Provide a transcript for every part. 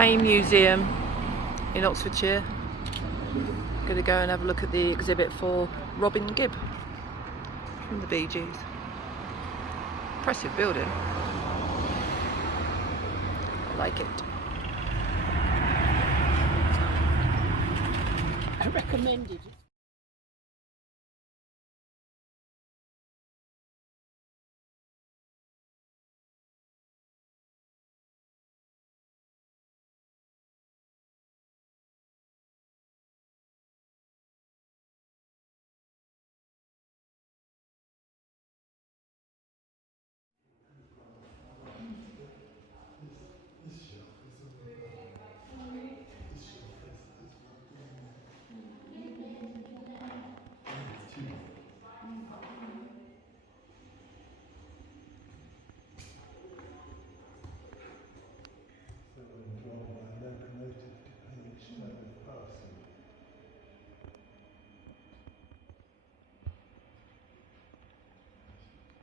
Thame Museum in Oxfordshire. I'm going to go and have a look at the exhibit for Robin Gibb from the Bee Gees. Impressive building. I like it. I recommend it.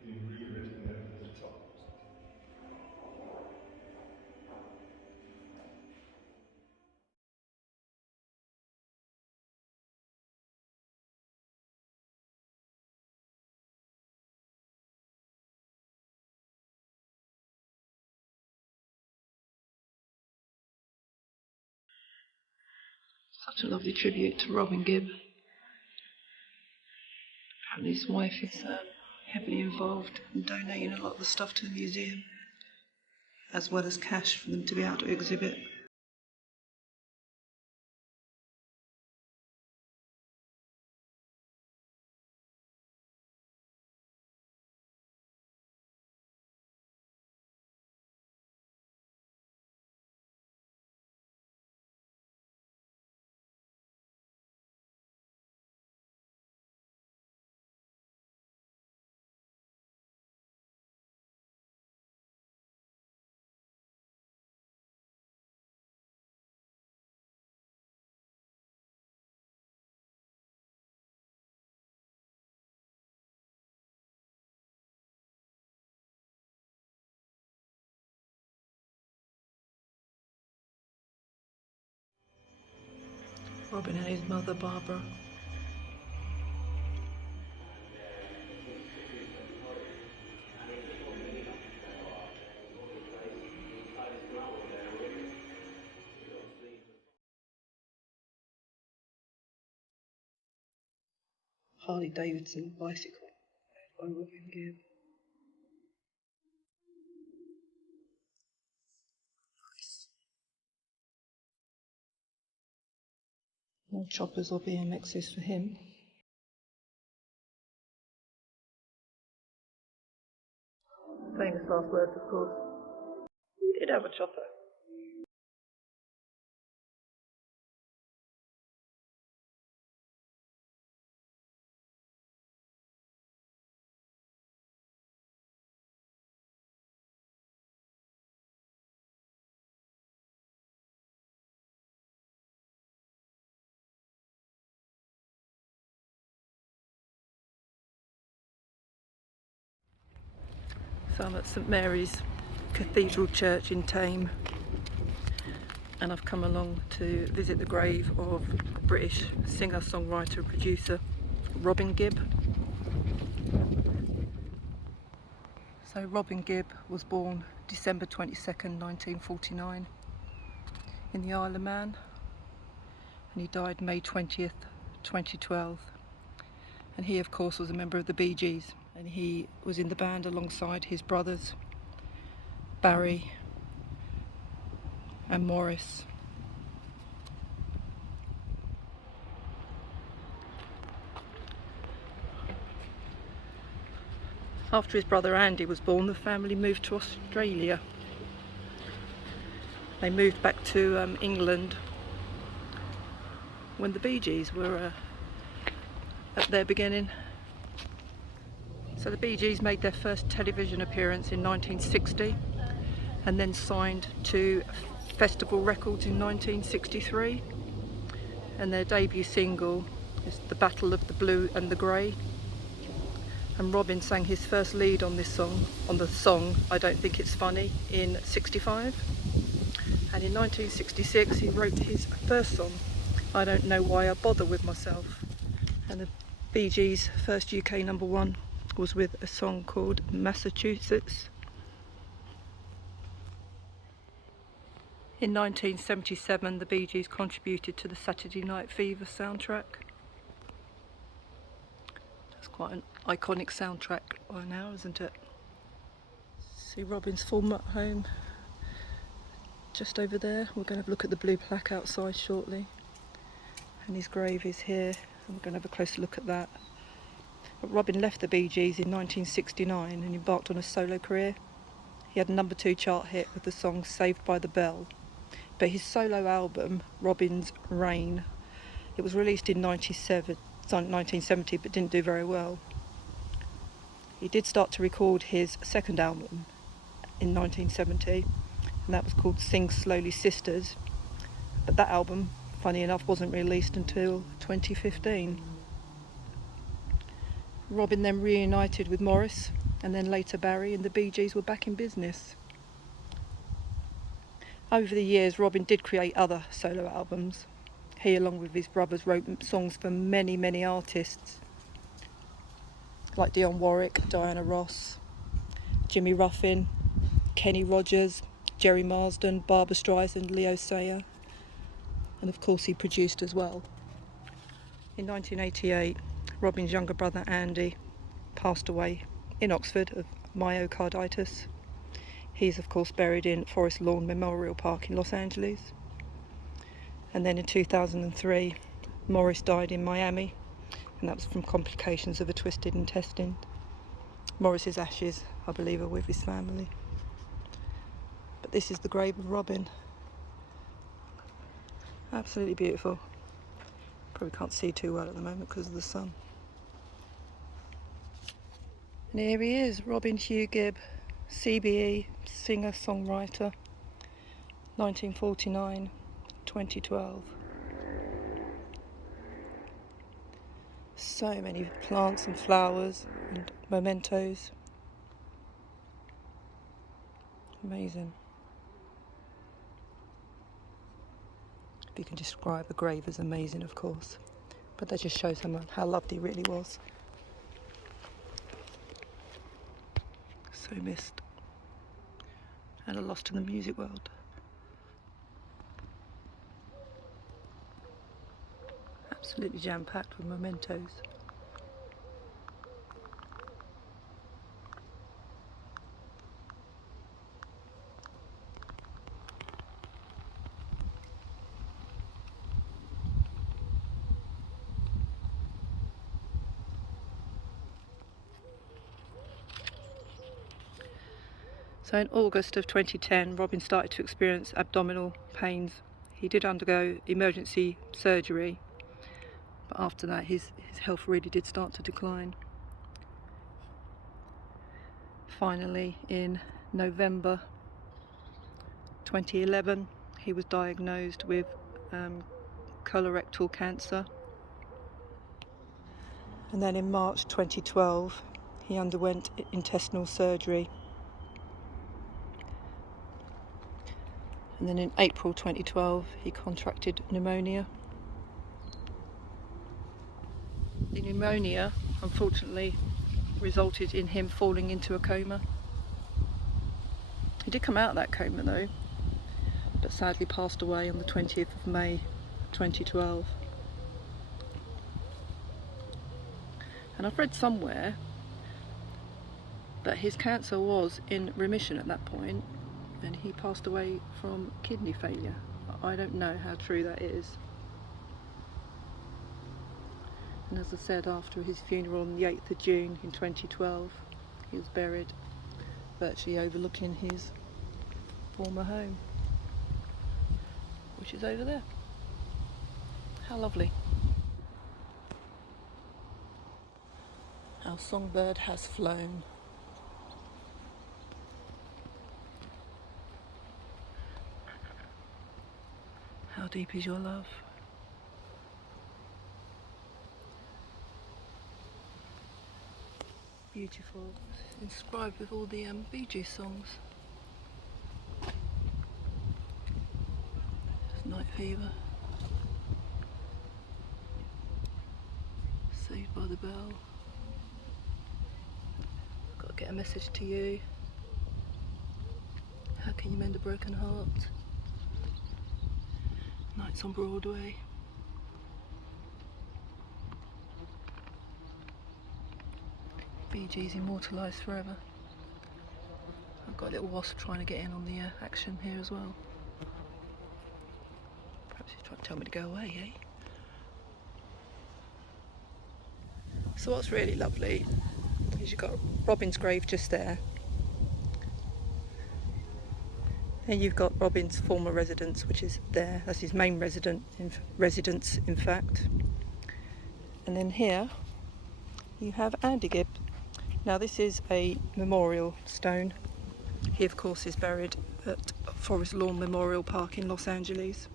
Rewritten over the top. Such a lovely tribute to Robin Gibb. Apparently his wife is heavily involved in donating a lot of the stuff to the museum, as well as cash for them to be able to exhibit. Robin and his mother Barbara. Harley Davidson bicycle by Robin Gibb. Nice. No choppers or BMXs for him. Famous last words, of course. He did have a chopper. So I'm at St Mary's Cathedral Church in Thame, and I've come along to visit the grave of British singer, songwriter and producer Robin Gibb. So Robin Gibb was born December 22nd, 1949 in the Isle of Man, and he died May 20th, 2012. And he of course was a member of the Bee Gees, and he was in the band alongside his brothers Barry and Morris. After his brother Andy was born, the family moved to Australia. They moved back to England when the Bee Gees were at their beginning. So the Bee Gees made their first television appearance in 1960 and then signed to Festival Records in 1963, and their debut single is The Battle of the Blue and the Grey. And Robin sang his first lead on this song, on the song I Don't Think It's Funny, in '65. And in 1966 he wrote his first song, I Don't Know Why I Bother With Myself. And the Bee Gees' first UK #1 was with a song called Massachusetts. In 1977 the Bee Gees contributed to the Saturday Night Fever soundtrack. That's quite an iconic soundtrack by now, isn't it? See Robin's former home just over there. We're going to have a look at the blue plaque outside shortly. And his grave is here, and we're going to have a closer look at that. But Robin left the Bee Gees in 1969 and embarked on a solo career. He had a #2 chart hit with the song Saved by the Bell. But his solo album, Robin's Reign, it was released in 1970 but didn't do very well. He did start to record his second album in 1970, and that was called Sing Slowly Sisters. But that album, funny enough, wasn't released until 2015. Robin then reunited with Morris and then later Barry, and the Bee Gees were back in business. Over the years, Robin did create other solo albums. He, along with his brothers, wrote songs for many, many artists, like Dionne Warwick, Diana Ross, Jimmy Ruffin, Kenny Rogers, Jerry Marsden, Barbra Streisand, Leo Sayer, and of course he produced as well. In 1988, Robin's younger brother Andy passed away in Oxford of myocarditis. He's of course buried in Forest Lawn Memorial Park in Los Angeles. And then in 2003, Morris died in Miami, and that was from complications of a twisted intestine. Morris's ashes, I believe, are with his family. But this is the grave of Robin. Absolutely beautiful. Probably can't see too well at the moment because of the sun. And here he is, Robin Hugh Gibb, CBE, singer-songwriter, 1949, 2012. So many plants and flowers and mementos. Amazing. If you can describe a grave as amazing, of course, but that just shows how loved he really was. So missed and a loss to the music world. Absolutely jam-packed with mementos. So in August of 2010, Robin started to experience abdominal pains. He did undergo emergency surgery, but after that his health really did start to decline. Finally, in November 2011, he was diagnosed with colorectal cancer. And then in March 2012, he underwent intestinal surgery. And then in April 2012, he contracted pneumonia. The pneumonia, unfortunately, resulted in him falling into a coma. He did come out of that coma though, but sadly passed away on the 20th of May 2012. And I've read somewhere that his cancer was in remission at that point, and he passed away from kidney failure. I don't know how true that is. And as I said, after his funeral on the 8th of June in 2012, he was buried virtually overlooking his former home, which is over there. How lovely. Our songbird has flown. How deep is your love? Beautiful. It's inscribed with all the Bee Gees songs. fever. Saved by the bell. Got to get a message to you. How can you mend a broken heart? Nights on Broadway. Bee Gees immortalised forever. I've got a little wasp trying to get in on the action here as well. Perhaps he's trying to tell me to go away, eh? So what's really lovely is you've got Robin's grave just there. And you've got Robin's former residence, which is there. That's his main residence, in fact. And then here you have Andy Gibb. Now this is a memorial stone. He of course is buried at Forest Lawn Memorial Park in Los Angeles.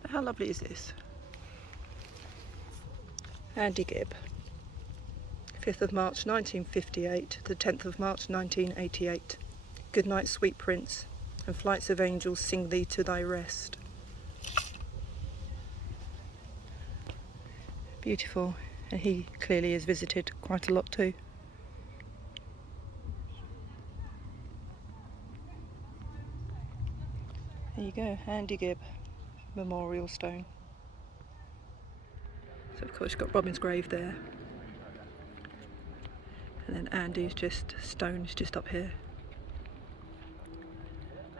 But how lovely is this? Andy Gibb. 5th of March 1958 to the 10th of March 1988. Good night, sweet prince, and flights of angels sing thee to thy rest. Beautiful, and he clearly is visited quite a lot too. There you go, Andy Gibb memorial stone. So of course you've got Robin's grave there. And then Andy's just stone is just up here.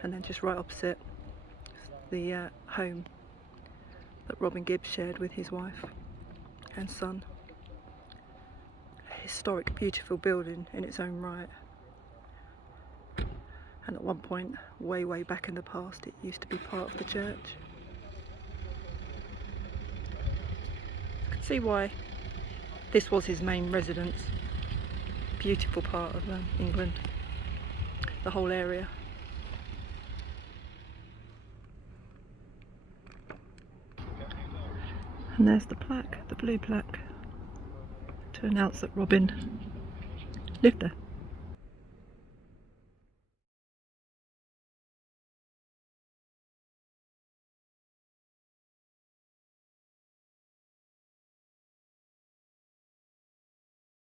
And then just right opposite the home that Robin Gibb shared with his wife and son. A historic, beautiful building in its own right. And at one point, way, way back in the past, it used to be part of the church. You can see why this was his main residence. Beautiful part of England, the whole area. And there's the plaque, the blue plaque, to announce that Robin lived there.